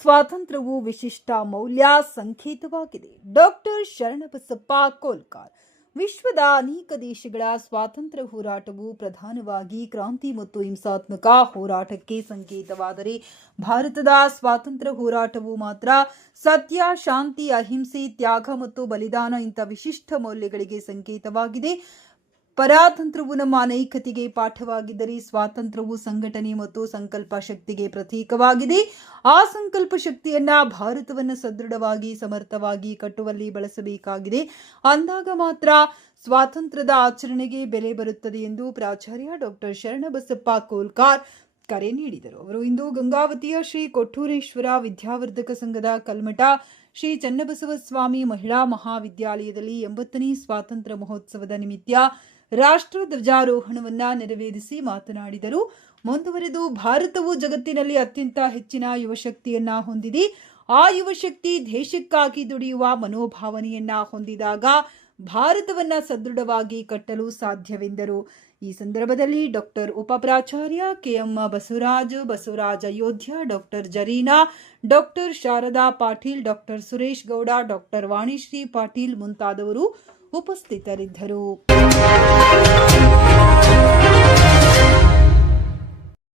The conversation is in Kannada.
ಸ್ವಾತಂತ್ರ್ಯವು ವಿಶಿಷ್ಟ ಮೌಲ್ಯ ಸಂಕೇತವಾಗಿದೆ. ಡಾಕ್ಟರ್ ಶರಣಬಸಪ್ಪ ಕೋಲ್ಕಾರ್. ವಿಶ್ವದ ಅನೇಕ ದೇಶಗಳ ಸ್ವಾತಂತ್ರ್ಯ ಹೋರಾಟವು ಪ್ರಧಾನವಾಗಿ ಕ್ರಾಂತಿ ಮತ್ತು ಹಿಂಸಾತ್ಮಕ ಹೋರಾಟಕ್ಕೆ ಸಂಕೇತವಾದರೆ ಭಾರತದ ಸ್ವಾತಂತ್ರ್ಯ ಹೋರಾಟವು ಮಾತ್ರ ಸತ್ಯ, ಶಾಂತಿ, ಅಹಿಂಸೆ, ತ್ಯಾಗ ಮತ್ತು ಬಲಿದಾನ ಇಂಥ ವಿಶಿಷ್ಟ ಮೌಲ್ಯಗಳಿಗೆ ಸಂಕೇತವಾಗಿದೆ. ಪರಾತಂತ್ರ್ಯವು ನಮ್ಮ ಅನೈಕ್ಯತೆಗೆ ಪಾಠವಾಗಿದ್ದರೆ ಸ್ವಾತಂತ್ರ್ಯವು ಸಂಘಟನೆ ಮತ್ತು ಸಂಕಲ್ಪ ಶಕ್ತಿಗೆ ಪ್ರತೀಕವಾಗಿದೆ. ಆ ಸಂಕಲ್ಪ ಶಕ್ತಿಯನ್ನ ಭಾರತವನ್ನು ಸದೃಢವಾಗಿ ಸಮರ್ಥವಾಗಿ ಕಟ್ಟುವಲ್ಲಿ ಬಳಸಬೇಕಾಗಿದೆ. ಅಂದಾಗ ಮಾತ್ರ ಸ್ವಾತಂತ್ರ್ಯದ ಆಚರಣೆಗೆ ಬೆಲೆ ಬರುತ್ತದೆ ಎಂದು ಪ್ರಾಚಾರ್ಯ ಡಾಕ್ಟರ್ ಶರಣಬಸಪ್ಪ ಕೋಲ್ಕಾರ್ ಕರೆ ನೀಡಿದರು. ಅವರು ಇಂದು ಗಂಗಾವತಿಯ ಶ್ರೀ ಕೊಟ್ಟೂರೇಶ್ವರ ವಿದ್ಯಾವರ್ಧಕ ಸಂಘದ ಕಲ್ಮಠ ಶ್ರೀ ಚನ್ನಬಸವ ಸ್ವಾಮಿ ಮಹಿಳಾ ಮಹಾವಿದ್ಯಾಲಯದಲ್ಲಿ 80ನೇ ಸ್ವಾತಂತ್ರ್ಯ ಮಹೋತ್ಸವದ ನಿಮಿತ್ತ ರಾಷ್ಟ್ರ ಧ್ವಜಾರೋಹಣವನ್ನ ನೆರವೇರಿಸಿ ಮಾತನಾಡಿದರು. ಮುಂದುವರೆದು ಭಾರತವು ಜಗತ್ತಿನಲ್ಲಿ ಅತ್ಯಂತ ಹೆಚ್ಚಿನ ಯುವಶಕ್ತಿಯನ್ನ ಹೊಂದಿದೆ. ಆ ಯುವಶಕ್ತಿ ದೇಶಕ್ಕಾಗಿ ದುಡಿಯುವ ಮನೋಭಾವನೆಯನ್ನ ಹೊಂದಿದಾಗ ಭಾರತವನ್ನ ಸದೃಢವಾಗಿ ಕಟ್ಟಲು ಸಾಧ್ಯವೆಂದರು. ಈ ಸಂದರ್ಭದಲ್ಲಿ ಡಾಕ್ಟರ್ ಉಪಪ್ರಾಚಾರ್ಯ KM Basavaraj Ayodhya, doctor Zarina, doctor Sharada Patil, doctor Suresh Gowda, doctor Vanishri Patil ಮುಂತಾದವರು ಉಪಸ್ಥಿತರಿದ್ದರು.